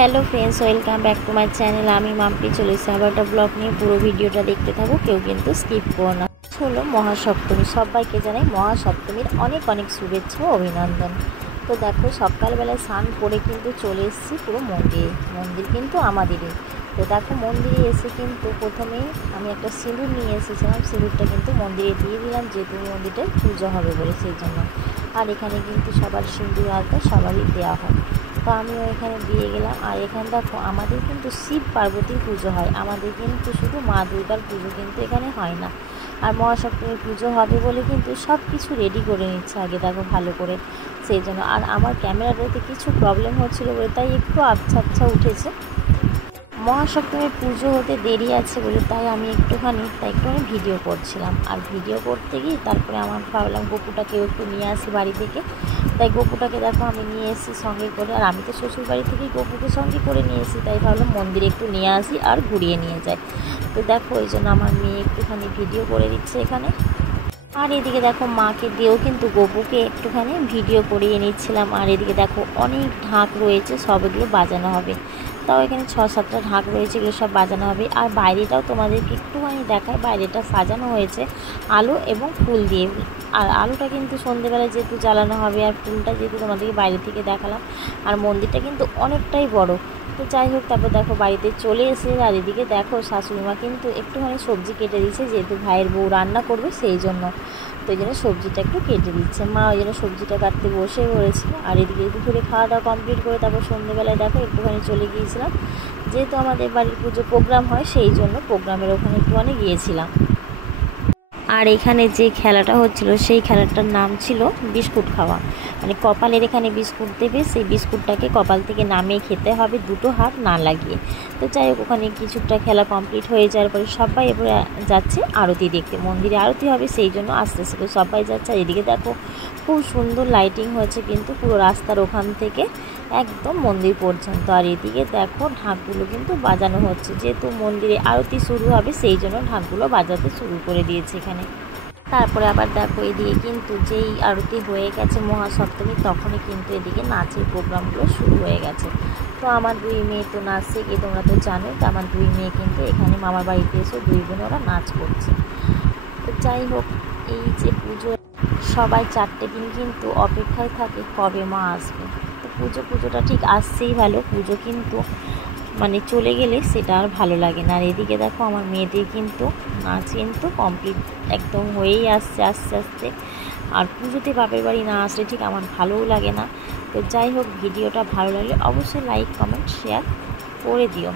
Hello friends, welcome back to my channel. আমি মাম্পি চলে এসেছি আবার একটা ব্লগ নিয়ে। পুরো ভিডিওটা দেখতে থাকো, কেউ কিন্তু স্কিপ করো না। হলো মহাসপ্তমী, সবাইকে জানাই মহাসপ্তমীর অনেক অনেক শুভেচ্ছা ও অভিনন্দন। তো দেখো, সকালবেলায় স্নান করে কিন্তু চলে এসেছি পুরো মন্দির কিন্তু আমাদেরই। তো দেখো, মন্দিরে এসে কিন্তু প্রথমেই আমি একটা সিঁদুর নিয়ে এসেছিলাম। সিঁদুরটা কিন্তু মন্দিরে দিয়ে দিলাম, যেহেতু মন্দিরটায় পুজো হবে বলে, সেই জন্য। আর এখানে কিন্তু সবার সিঁদুর আলতা সবারই দেওয়া হয়, তো আমিও এখানে দিয়ে গেলাম। আর এখানে দেখো, আমাদের কিন্তু শিব পার্বতীর পুজো হয়, আমাদের কিন্তু শুধু মা দুর্গার পুজো কিন্তু এখানে হয় না। আর মহাসপ্তমীর পুজো হবে বলে কিন্তু সব কিছু রেডি করে নিচ্ছে আগে, দেখো ভালো করে, সেই জন্য। আর আমার ক্যামেরাটাতে কিছু প্রবলেম হচ্ছিলো বলে তাই একটু আবছা আবছা উঠেছে। মহাসপ্তমীর পুজো হতে দেরি আছে বলে তাই আমি একটুখানি ভিডিও করছিলাম। আর ভিডিও করতে গিয়ে তারপরে আমার ভাবলাম গপুটাকেও একটু নিয়ে আসি বাড়ি থেকে। তাই গপুটাকে দেখো আমি নিয়ে এসেছি সঙ্গে করে। আর আমি তো শ্বশুর বাড়ি থেকেই গপুকে সঙ্গে করে নিয়ে এসেছি, তাই ভাবলাম মন্দিরে একটু নিয়ে আসি আর ঘুরিয়ে নিয়ে যাই। তো দেখো, ওই জন্য আমার মেয়ে একটুখানি ভিডিও করে দিচ্ছে এখানে। আর এদিকে দেখো, মাকে দিয়েও কিন্তু গপুকে একটুখানি ভিডিও করিয়ে নিচ্ছিলাম। আর এদিকে দেখো, অনেক ঢাক রয়েছে, সবগুলো বাজানো হবে। তাও এখানে 6-7টা ঢাক রয়েছে, এগুলো সব বাজানো হবে। আর বাইরেটাও তোমাদেরকে একটুখানি দেখায়, বাইরেটা সাজানো হয়েছে আলো এবং ফুল দিয়ে। আর আলোটা কিন্তু সন্ধেবেলায় যেহেতু জ্বালানো হবে, আর ফুলটা যেহেতু তোমাদেরকে বাইরে থেকে দেখালাম। আর মন্দিরটা কিন্তু অনেকটাই বড়। তো যাই হোক, তারপর দেখো বাড়িতে চলে এসে, আর এদিকে দেখো শাশুড়ি মা কিন্তু একটুখানি সবজি কেটে দিয়েছে, যেহেতু ভাইয়ের বউ রান্না করবে সেই জন্য। তো এই জন্য সবজিটা একটু কেটে দিচ্ছে মা, ওই জন্য সবজিটা কাটতে বসে পড়েছে। আর এদিকে দুপুরে খাওয়া দাওয়া কমপ্লিট করে তারপর সন্ধ্যেবেলায় দেখো একটুখানি চলে গিয়েছিলাম, যেহেতু আমাদের বাড়ির পুজো প্রোগ্রাম হয় সেই জন্য প্রোগ্রামের ওখানে একটুখানি গিয়েছিলাম। আর এখানে যে খেলাটা হচ্ছিল সেই খেলাটার নাম ছিল বিস্কুট খাওয়া। মানে কপালের এখানে বিস্কুট দেবে, সেই বিস্কুটটাকে কপাল থেকে নামিয়ে খেতে হবে, দুটো হাত না লাগিয়ে। তো যাই হোক, ওখানে কিছুটা খেলা কমপ্লিট হয়ে যাওয়ার পরে সবাই এবারে যাচ্ছে আরতি দেখতে। মন্দিরে আরতি হবে সেই জন্য আস্তে আস্তে করে সবাই যাচ্ছে। আর এদিকে দেখো, খুব সুন্দর লাইটিং হয়েছে কিন্তু পুরো রাস্তার ওখান থেকে একদম মন্দির পর্যন্ত। আর এদিকে দেখো, ঢাকগুলো কিন্তু বাজানো হচ্ছে, যেহেতু মন্দিরে আরতি শুরু হবে সেই জন্য ঢাকগুলো বাজাতে শুরু করে দিয়েছে এখানে। তারপরে আবার দেখো, এদিকে কিন্তু যেই আরতি হয়ে গেছে মহাসপ্তমী, তখনই কিন্তু এদিকে নাচের প্রোগ্রামগুলো শুরু হয়ে গেছে। তো আমার দুই মেয়ে তো নাচছে, কি তোমরা তো জানোই। তো আমার দুই মেয়ে কিন্তু এখানে মামার বাড়িতে এসে দুই বোনে ওরা নাচ করছে। তো যাই হোক, এই যে পুজো, সবাই 4টে দিন কিন্তু অপেক্ষায় থাকে কবে মা আসবে। তো পুজোটা ঠিক আসছেই ভালো, পুজো কিন্তু মানে চলে গেলে সেটা আর ভালো লাগে না। আর এদিকে দেখো, আমার মেয়েদের কিন্তু নাচ কিন্তু কমপ্লিট একদম হয়েই আসছে আস্তে আস্তে। আর পুজোতে বাপের বাড়ি না আসলে ঠিক আমার ভালোও লাগে না। তো যাই হোক, ভিডিওটা ভালো লাগলে অবশ্যই লাইক কমেন্ট শেয়ার করে দিও।